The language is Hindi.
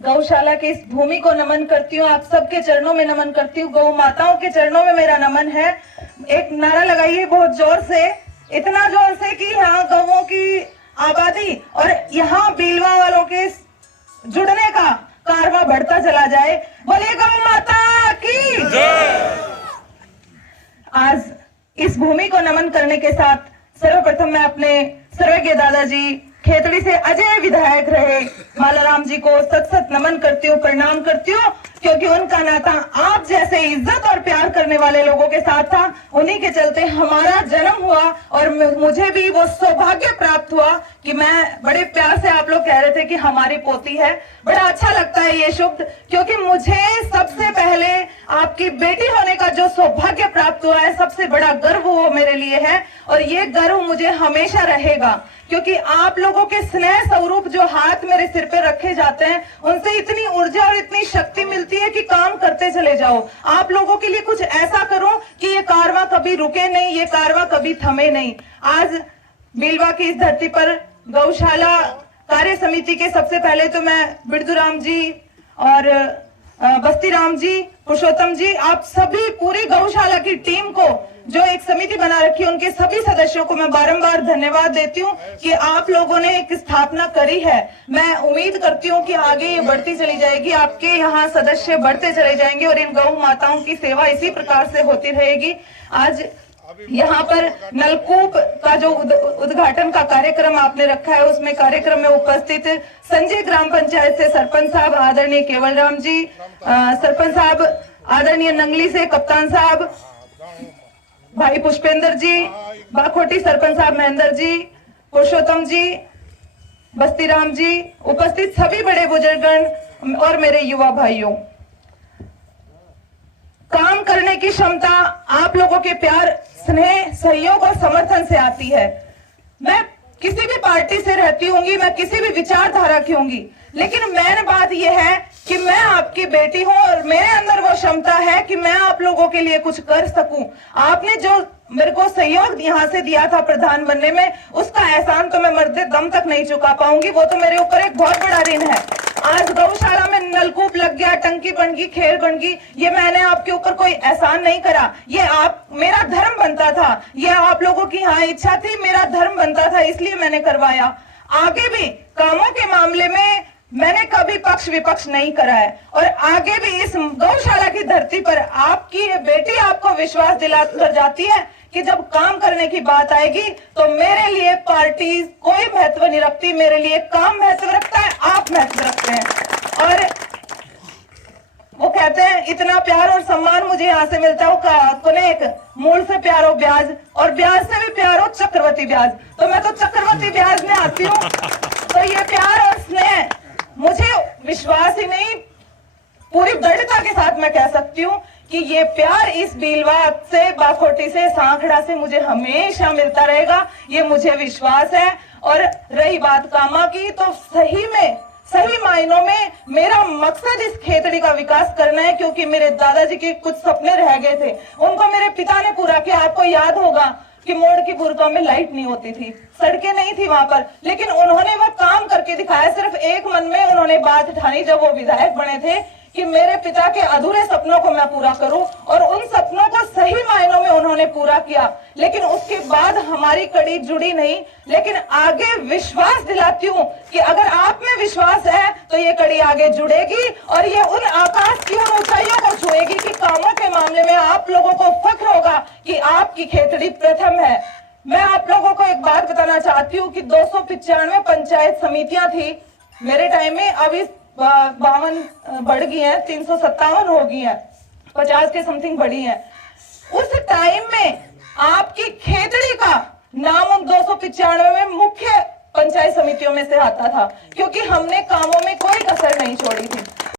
गौशाला की इस भूमि को नमन करती हूँ, आप सबके चरणों में नमन करती हूँ, गौ माताओं के चरणों में मेरा नमन है। एक नारा लगाइए बहुत जोर से, इतना जोर से कि यहाँ गौओं की आबादी और यहाँ बीलवा वालों के जुड़ने का कारवां बढ़ता चला जाए। बोले गौ माता की जय। आज इस भूमि को नमन करने के साथ सर्वप्रथम मैं अपने स्वर्गीय दादाजी खेतड़ी से अजय विधायक रहे मालाराम जी को सत सत नमन करती हूँ, प्रणाम करती हूँ, क्योंकि उनका नाता आप जैसे इज्जत और प्यार करने वाले लोगों के साथ था। उन्हीं के चलते हमारा जन्म हुआ और मुझे भी वो सौभाग्य प्राप्त हुआ कि मैं बड़े प्यार से, आप लोग कह रहे थे कि हमारी पोती है, बड़ा अच्छा लगता है ये शब्द, क्योंकि मुझे सबसे पहले आपकी बेटी होने का जो सौभाग्य प्राप्त हुआ है, सबसे बड़ा गर्व वो मेरे लिए है और ये गर्व मुझे हमेशा रहेगा, क्योंकि आप लोगों के स्नेह स्वरूप जो हाथ मेरे सिर पे रखे जाते हैं, उनसे इतनी ऊर्जा और इतनी शक्ति मिलती है कि काम करते चले जाओ। आप लोगों के लिए कुछ ऐसा करो कि ये कारवां कभी रुके नहीं, ये कारवां कभी थमे नहीं। आज बीलवा की इस धरती पर गौशाला कार्य समिति के सबसे पहले तो मैं बिरदूराम जी और बस्ती राम जी, पुरुषोत्तम जी, आप सभी पूरी गौशाला की टीम को जो एक समिति बना रखी है, उनके सभी सदस्यों को मैं बारंबार धन्यवाद देती हूँ कि आप लोगों ने एक स्थापना करी है। मैं उम्मीद करती हूँ कि आगे ये बढ़ती चली जाएगी, आपके यहाँ सदस्य बढ़ते चले जाएंगे और इन गौ माताओं की सेवा इसी प्रकार से होती रहेगी। आज यहाँ पर नलकूप का जो उद्घाटन का कार्यक्रम आपने रखा है, उसमें कार्यक्रम में उपस्थित संजय ग्राम पंचायत से सरपंच साहब आदरणीय केवल राम जी, सरपंच साहब आदरणीय नंगली से कप्तान साहब भाई पुष्पेंद्र जी, बाखोटी सरपंच साहब महेंद्र जी, पुरुषोत्तम जी, बस्ती राम जी, उपस्थित सभी बड़े बुजुर्गगण और मेरे युवा भाइयों, काम करने की क्षमता आप लोगों के प्यार, स्नेह, सहयोग और समर्थन से आती है। मैं किसी भी पार्टी से रहती होंगी, मैं किसी भी विचारधारा की होंगी, लेकिन मेन बात यह है कि मैं आपकी बेटी हूं और मेरे अंदर वो क्षमता है कि मैं आप लोगों के लिए कुछ कर सकूं। आपने जो मेरे को सहयोग यहाँ से दिया था प्रधान बनने में, उसका एहसान तो मैं मरते दम तक नहीं चुका पाऊंगी, वो तो मेरे ऊपर एक बहुत बड़ा ऋण है। आज गौशाला में नलकूप लग गया, टंकी बन गई, खेल बन गई, ये मैंने आपके ऊपर कोई एहसान नहीं करा, ये आप मेरा धर्म बनता था, ये आप लोगों की यहाँ इच्छा थी, मेरा धर्म बनता था, इसलिए मैंने करवाया। आगे भी कामों के मामले में मैंने कभी पक्ष विपक्ष नहीं करा है और आगे भी इस गौशाला की धरती पर आपकी बेटी आपको विश्वास दिला कर जाती है कि जब काम करने की बात आएगी तो मेरे लिए पार्टी कोई महत्व नहीं रखती, मेरे लिए काम महत्व रखता है, आप महत्व रखते हैं। और वो कहते हैं इतना प्यार और सम्मान मुझे यहाँ से मिलता है, वो एक मूल से प्यारो ब्याज और ब्याज से भी प्यारो चक्रवर्ती ब्याज, तो मैं तो चक्रवर्ती ब्याज में आती हूँ। तो ये प्यार और स्नेह मुझे विश्वास ही नहीं, पूरी दृढ़ता के साथ मैं कह सकती हूँ कि ये प्यार इस बीलवा से, बाखोटी से, सांखड़ा से मुझे हमेशा मिलता रहेगा, ये मुझे विश्वास है। और रही बात कामा की, तो सही मायनों में मेरा मकसद इस खेतड़ी का विकास करना है, क्योंकि मेरे दादाजी के कुछ सपने रह गए थे, उनको मेरे पिता ने पूरा किया। आपको याद होगा कि मोड़ की बुरका में लाइट नहीं होती थी, सड़कें नहीं थी वहां पर, लेकिन उन्होंने वो काम करके दिखाया। सिर्फ एक मन में उन्होंने बात ठानी जब वो विधायक बने थे कि मेरे पिता के अधूरे सपनों को मैं पूरा करूं, और उन सपनों को सही मायनों में उन्होंने पूरा किया। लेकिन उसके बाद हमारी कड़ी जुड़ी नहीं, लेकिन आगे विश्वास दिलाती हूं कि अगर आप में विश्वास है तो ये कड़ी आगे जुड़ेगी और ये उन आकाश की उन ऊंचाइयों को छुएगी कि कामों के मामले में आप लोगों को फख्र होगा कि आपकी खेतड़ी प्रथम है। मैं आप लोगों को एक बात बताना चाहती हूँ कि 295 पंचायत समितियां थी मेरे टाइम में, अभी 52 बढ़ गई है, 357 हो गई है, 50 के समथिंग बढ़ी है। उस टाइम में आपकी खेतड़ी का नाम उन 295 में मुख्य पंचायत समितियों में से आता था, क्योंकि हमने कामों में कोई कसर नहीं छोड़ी थी।